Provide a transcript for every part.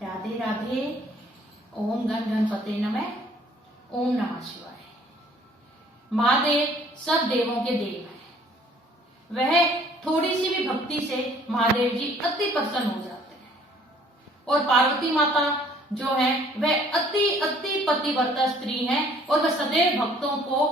राधे राधे। ओम गण गणपते नमः। ओम नमः शिवाय। महादेव सब देवों के देव हैं। वह थोड़ी सी भी भक्ति से महादेव जी अति प्रसन्न हो जाते हैं और पार्वती माता जो है वह अति अति पतिव्रता स्त्री हैं और वह सदैव भक्तों को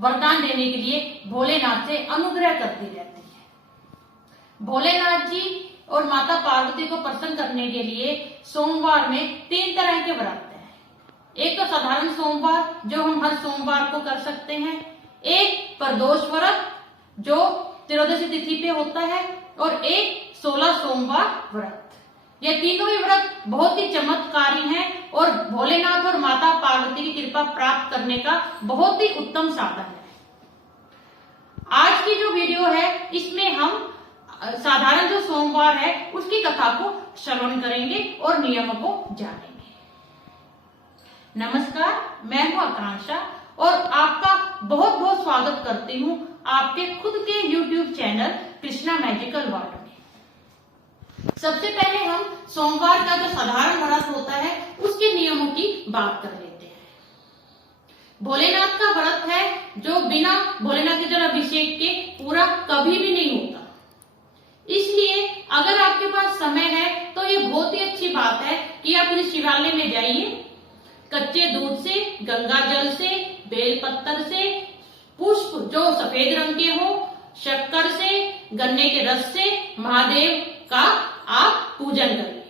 वरदान देने के लिए भोलेनाथ से अनुग्रह करती रहती है। भोलेनाथ जी और माता पार्वती को प्रसन्न करने के लिए सोमवार में 3 तरह के व्रत हैं। एक तो साधारण सोमवार जो हम हर सोमवार को कर सकते हैं, एक प्रदोष व्रत जो त्रयोदशी तिथि पे होता है और एक 16 सोमवार व्रत। ये तीनों ही व्रत बहुत ही चमत्कारी हैं और भोलेनाथ और माता पार्वती की कृपा प्राप्त करने का बहुत ही उत्तम साधन है। आज की जो वीडियो है इसमें हम साधारण जो सोमवार है उसकी कथा को श्रवण करेंगे और नियमों को जानेंगे। नमस्कार, मैं हूं आकांक्षा और आपका बहुत बहुत स्वागत करती हूं आपके खुद के YouTube channel Krishna magical world में। सबसे पहले हम सोमवार का जो साधारण व्रत होता है उसके नियमों की बात कर लेते हैं। भोलेनाथ का व्रत है जो बिना भोलेनाथ के जल अभिषेक के पूरा कभी भी नहीं होता। इसलिए अगर आपके पास समय है तो ये बहुत ही अच्छी बात है कि आप इस शिवालय में जाइए, कच्चे दूध से, गंगा जल से, बेल पत्तर से, पुष्प जो सफेद रंग के हो, शक्कर से, गन्ने के रस से महादेव का आप पूजन करिए।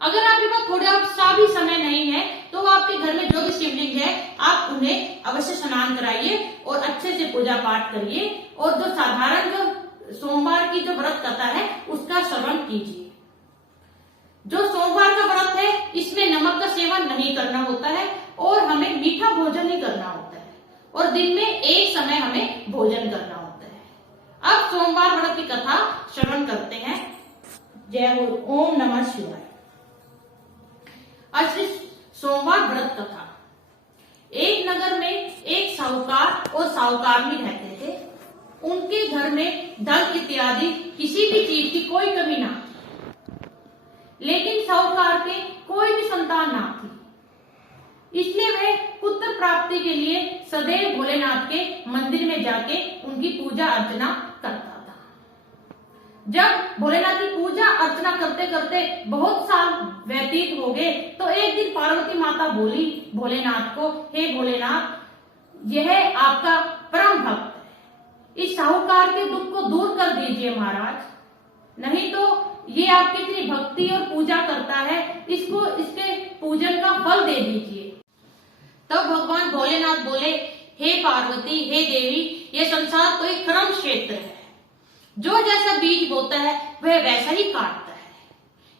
अगर आपके पास थोड़ा सा भी समय नहीं है तो आपके घर में जो भी शिवलिंग है आप उन्हें अवश्य स्नान कराइए और अच्छे से पूजा पाठ करिए और जो साधारण जो सोमवार की जो व्रत कथा है उसका श्रवण कीजिए। जो सोमवार का व्रत है इसमें नमक का सेवन नहीं करना होता है और हमें मीठा भोजन नहीं करना होता है और दिन में एक समय हमें भोजन करना होता है। अब सोमवार व्रत की कथा श्रवण करते हैं। जय हो। ओम नमः शिवाय। आज सोमवार व्रत कथा। एक नगर में एक साहूकार और साहूकारनी रहते थे। उनके घर में धन इत्यादि किसी भी चीज की कोई कमी ना थी, लेकिन साहूकार के कोई भी संतान ना थी। इसलिए वह पुत्र प्राप्ति के लिए सदैव भोलेनाथ के मंदिर में जाके उनकी पूजा अर्चना करता था। जब भोलेनाथ की पूजा अर्चना करते करते बहुत साल व्यतीत हो गए तो एक दिन पार्वती माता बोली भोलेनाथ को, हे भोलेनाथ, यह आपका परम भक्त इस साहूकार के दुख को दूर कर दीजिए महाराज, नहीं तो ये आपकी इतनी भक्ति और पूजा करता है, इसको इसके पूजन का फल दे दीजिए। तब भगवान भोलेनाथ बोले, हे पार्वती, हे देवी, ये संसार तो एक कर्म क्षेत्र है, जो जैसा बीज बोता है वह वैसा ही काटता है।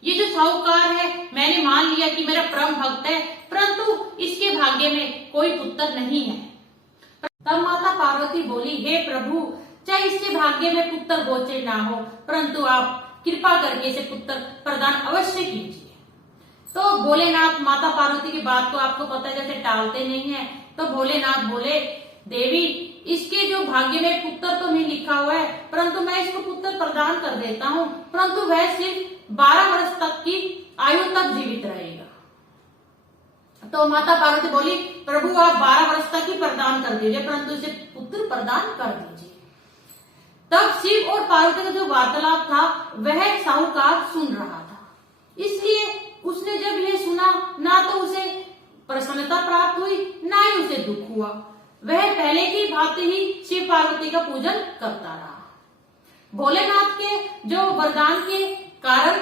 ये जो साहूकार है मैंने मान लिया कि मेरा परम भक्त है, परंतु इसके भाग्य में कोई पुत्र नहीं है। तब माता पार्वती बोली, हे प्रभु, चाहे इसके भाग्य में पुत्र गोचर ना हो, परंतु आप कृपा करके इसे पुत्र प्रदान अवश्य कीजिए। तो भोलेनाथ माता पार्वती की बात को आपको पता है जैसे टालते नहीं है, तो भोलेनाथ बोले, देवी, इसके जो भाग्य में पुत्र तो नहीं लिखा हुआ है, परंतु मैं इसको पुत्र प्रदान कर देता हूँ, परंतु वह सिर्फ 12 वर्ष तक की आयु तक जीवित रहेगा। तो माता पार्वती बोली, प्रभु आप 12 वर्ष तक ही प्रदान कर दीजिए, परंतु इसे पुत्र प्रदान कर दीजिए। तब शिव और पार्वती का जो वार्तालाप था वह साहूकार सुन रहा था। इसलिए उसने जब ये सुना ना तो उसे प्रसन्नता प्राप्त हुई ना ही उसे दुख हुआ। वह पहले की भांति ही शिव पार्वती का पूजन करता रहा। भोलेनाथ के जो वरदान के कारण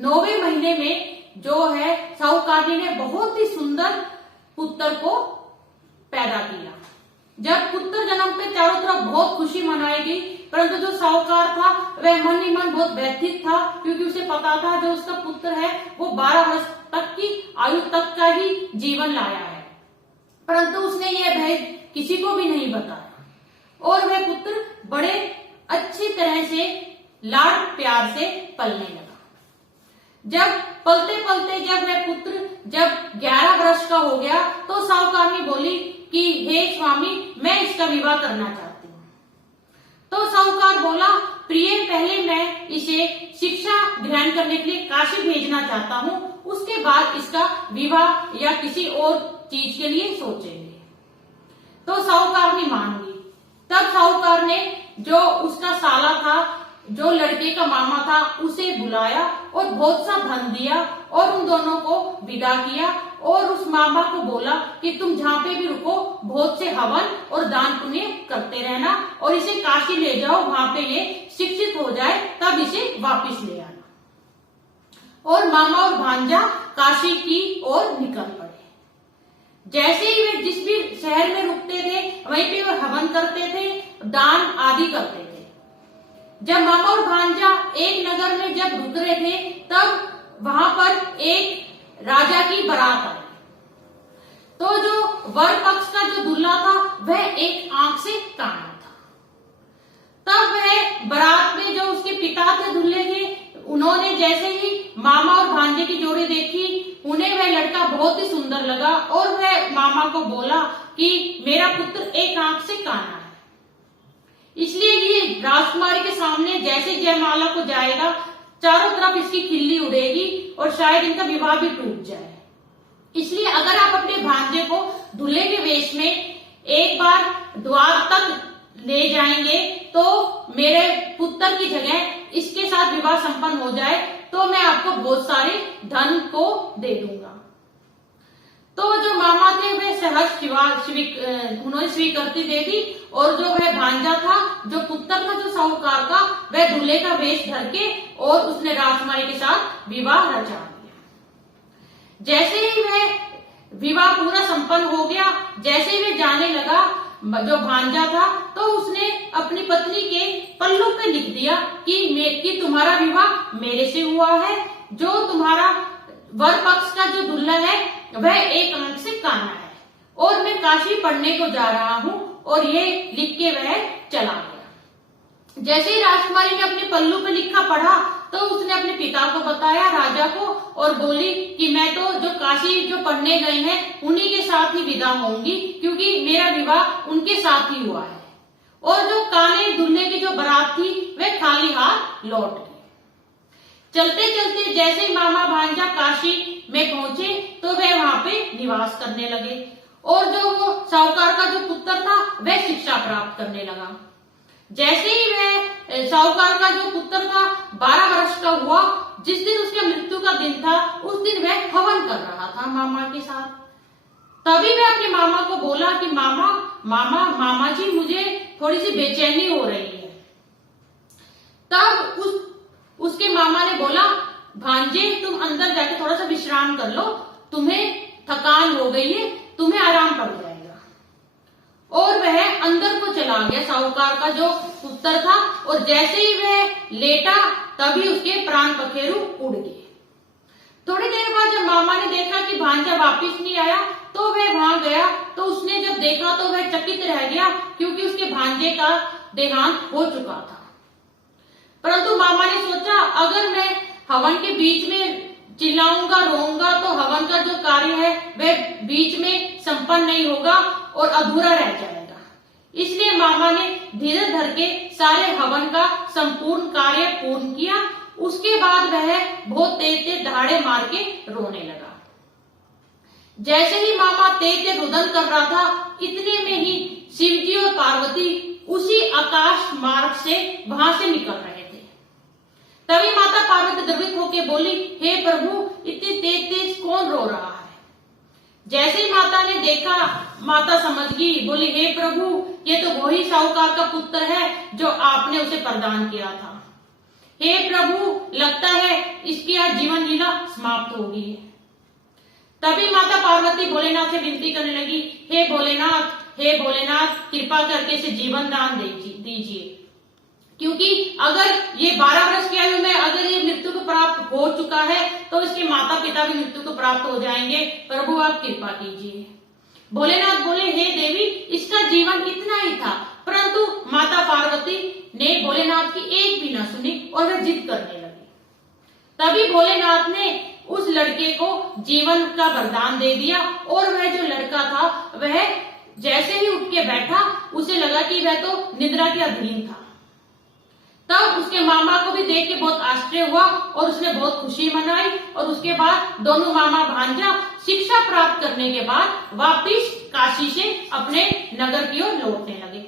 9वें महीने में जो है साहूकारनी ने बहुत ही सुंदर पुत्र को पैदा किया। जब पुत्र जन्म पे चारों तरफ बहुत खुशी मनाई गई, परंतु जो साहूकार था वह मन ही मन बहुत व्यथित था, क्योंकि उसे पता था जो उसका पुत्र है वो 12 वर्ष तक की आयु तक का ही जीवन लाया है, परंतु उसने यह भेद किसी को भी नहीं बताया और वह पुत्र बड़े अच्छी तरह से लाड प्यार से पलने लगा। जब पलते पलते जब वह पुत्र जब 11 वर्ष का हो गया तो साहूकारनी बोली कि हे स्वामी, मैं इसका विवाह करना चाहती हूँ। तो साहूकार बोला, प्रिय, पहले मैं इसे शिक्षा ग्रहण करने के लिए काशी भेजना चाहता हूँ उसके बाद इसका विवाह या किसी और चीज के लिए सोचेंगे। तो साहूकार ने मान ली। तब साहूकार ने जो उसका साला था, जो लड़के का मामा था, उसे बुलाया और बहुत सा धन दिया और उन दोनों को विदा किया और उस मामा को बोला कि तुम जहाँ पे भी रुको बहुत से हवन और दान पुण्य करते रहना और इसे काशी ले जाओ, वहां पे ये शिक्षित हो जाए तब इसे वापिस ले आना। और मामा और भांजा काशी की ओर निकल पड़े। जैसे ही वे जिस भी शहर में रुकते थे वहीं पे वो हवन करते थे, दान आदि करते थे। जब मामा और भांजा एक नगर में जब रुक रहे थे तब वहां पर एक राजा की बारात आई। तो जो वर पक्ष का जो दूल्हा था वह एक आंख से काना था। तब वह बारात में जो उसके पिता थे दूल्हे के, उन्होंने जैसे ही मामा और भांजे की जोड़ी देखी, उन्हें वह लड़का बहुत ही सुंदर लगा और वह मामा को बोला कि मेरा पुत्र एक आंख से काना है, इसलिए ये राजकुमारी के सामने जैसे जयमाला को जाएगा चारों तरफ इसकी खिल्ली उड़ेगी और शायद इनका विवाह भी टूट जाए। इसलिए अगर आप अपने भांजे को दूल्हे के वेश में एक बार द्वार तक ले जाएंगे तो मेरे पुत्र की जगह इसके साथ विवाह संपन्न हो जाए तो मैं आपको बहुत सारे धन को दे दूंगा। तो जो मामा थे वे सहज उन्होंने स्वीकृति दे दी और जो वह भांजा था, जो पुत्र था जो साहूकार का, वह दूल्हे का वेश धर के और उसने राजकुमारी के साथ विवाह रचा दिया। जैसे ही वह विवाह पूरा संपन्न हो गया, जैसे ही वह जाने लगा जो भांजा था, तो उसने अपनी पत्नी के पल्लू पे लिख दिया कि तुम्हारा विवाह मेरे से हुआ है, जो तुम्हारा वर पक्ष का जो दूल्हा है वह एक आंख से काना है और मैं काशी पढ़ने को जा रहा हूँ, और ये लिख के वह चला गया। जैसे ही राजकुमारी ने अपने पल्लू पे लिखा पढ़ा तो उसने अपने पिता को बताया, राजा को, और बोली कि मैं तो जो काशी जो पढ़ने गए हैं उन्हीं के साथ ही विदा होंगी, क्योंकि मेरा विवाह उनके साथ ही हुआ है। और जो काने दूल्हे की जो बारात थी वह खाली हाथ लौट गई। चलते चलते जैसे ही मामा भांजा काशी में पहुंचे तो वह वहां पे निवास करने लगे और जो वो साहूकार का जो पुत्र था वह शिक्षा प्राप्त करने लगा। जैसे ही वह साहूकार का जो पुत्र था 12 वर्ष का हुआ, जिस दिन उसके मृत्यु का दिन था उस दिन वह हवन कर रहा था मामा के साथ। तभी वह अपने मामा को बोला कि मामा जी मुझे थोड़ी सी बेचैनी हो रही है। तब उसके मामा ने बोला, भांजे तुम अंदर जाके थोड़ा सा विश्राम कर लो, तुम्हें थकान हो गई है, तुम्हें आराम पड़ जाएगा। और वह अंदर को चला गया साहूकार का जो पुत्र था, और जैसे ही वह लेटा तभी उसके प्राण पखेरु उड़ गए। थोड़ी देर बाद जब मामा ने देखा कि भांजा वापिस नहीं आया तो वह वहां गया, तो उसने जब देखा तो वह चकित रह गया, क्योंकि उसके भांजे का देहांत हो चुका था। परंतु मामा ने सोचा अगर मैं हवन के बीच में चिल्लाऊंगा रोऊंगा तो हवन का जो कार्य है वह बीच में संपन्न नहीं होगा और अधूरा रह जाएगा। इसलिए मामा ने धीरे धर के सारे हवन का संपूर्ण कार्य पूर्ण किया। उसके बाद वह बहुत तेज तेज दहाड़े मार के रोने लगा। जैसे ही मामा तेज तेज रुदन कर रहा था, इतने में ही शिवजी और पार्वती उसी आकाश मार्ग से वहां से निकल रहे थे। तभी माता पार्वती द्रवित होकर बोली, हे प्रभु इतनी तेज तेज कौन रो रहा है? जैसे ही माता ने देखा, माता समझ गई, बोली हे प्रभु ये तो वही साहूकार का पुत्र है जो आपने उसे प्रदान किया था। हे प्रभु लगता है इसकी आज जीवन लीला समाप्त होगी है। तभी माता पार्वती भोलेनाथ से विनती करने लगी, हे भोलेनाथ कृपा करके इसे जीवन दान दीजिए, क्योंकि अगर ये 12 वर्ष की आयु में अगर ये मृत्यु को प्राप्त हो चुका है तो इसके माता पिता भी मृत्यु को प्राप्त हो जाएंगे, प्रभु आप कृपा कीजिए। भोलेनाथ बोले, हे देवी इसका जीवन इतना ही था, परंतु माता पार्वती ने भोलेनाथ की एक भी न सुनी और वह जिद करने लगी। तभी भोलेनाथ ने उस लड़के को जीवन का वरदान दे दिया, और वह जो लड़का था वह जैसे ही उठ के बैठा उसे लगा कि वह तो निद्रा के अधीन था। तब उसके मामा को भी देख के बहुत आश्चर्य हुआ और उसने बहुत खुशी मनाई। और उसके बाद दोनों मामा भांजा शिक्षा प्राप्त करने के बाद वापिस काशी से अपने नगर की ओर लौटने लगे।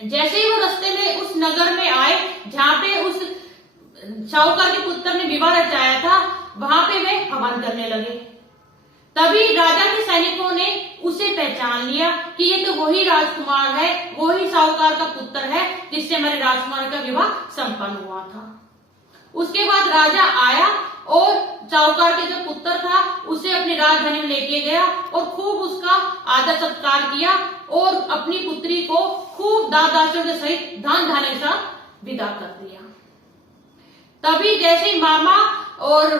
जैसे ही वो रास्ते में उस नगर में आए जहाँ पे उस साहूकार के पुत्र ने विवाह रचाया था, वहां पे वे हवन करने लगे। तभी राजा के सैनिकों ने उसे पहचान लिया कि ये तो वही राजकुमार है, वही साहूकार का पुत्र है जिससे हमारे राजकुमार का विवाह संपन्न हुआ था। उसके बाद राजा आया और साहूकार के जो पुत्र था उसे अपनी राजधानी में लेके गया और खूब उसका आदर सत्कार किया और अपनी पुत्री को खूब दादाशों के सहित धन धान्य के साथ विदा कर दिया। तभी जैसे ही मामा और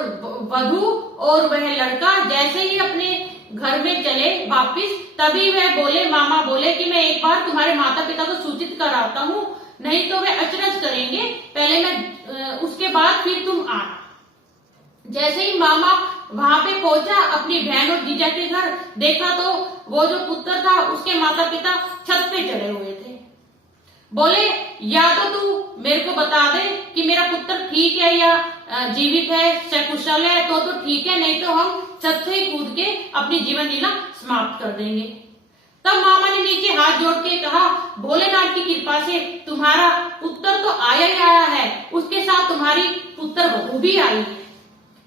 वधू और वह लड़का जैसे ही अपने घर में चले वापिस, तभी वह बोले, मामा बोले कि मैं एक बार तुम्हारे माता पिता को सूचित कराता हूँ, नहीं तो वे अचरज करेंगे, पहले मैं उसके बाद फिर तुम आना। जैसे ही मामा वहां पे पहुंचा अपनी बहन और जीजा के घर, देखा तो वो जो पुत्र था उसके माता पिता छत पे चढ़े हुए थे। बोले, या तो तू मेरे को बता दे कि मेरा पुत्र ठीक है या जीवित है, सकुशल है, तो ठीक है, नहीं तो हम छत से ही कूद के अपनी जीवन लीला समाप्त कर देंगे। तब मामा ने नीचे हाथ जोड़ के कहा, भोलेनाथ की कृपा से तुम्हारा पुत्र तो आया ही आया है, उसके साथ तुम्हारी पुत्र वधू भी आई है।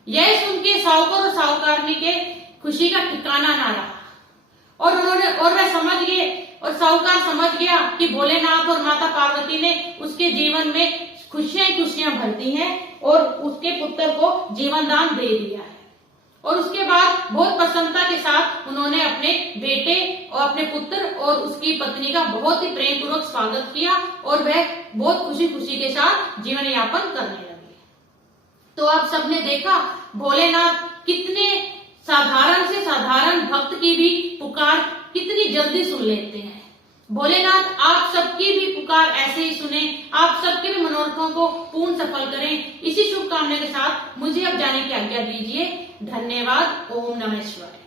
यह सुन के साहूकार और साहूकारनी के खुशी का ठिकाना ना रहा और वह समझ गए और साहूकार समझ गया कि भोलेनाथ और माता पार्वती ने उसके जीवन में खुशियां खुशियां भर दी हैं और उसके पुत्र को जीवन दान दे दिया है। और उसके बाद बहुत प्रसन्नता के साथ उन्होंने अपने बेटे और अपने पुत्र और उसकी पत्नी का बहुत ही प्रेम पूर्वक स्वागत किया और वह बहुत खुशी खुशी के साथ जीवन यापन करने लगे। तो आप सबने देखा भोलेनाथ कितने साधारण से साधारण भक्त की भी पुकार कितनी जल्दी सुन लेते हैं। भोलेनाथ आप सबकी भी पुकार ऐसे ही सुने, आप सबके भी मनोरथों को पूर्ण सफल करें। इसी शुभकामना के साथ मुझे अब जाने की आज्ञा दीजिए। धन्यवाद। ओम नमः शिवाय।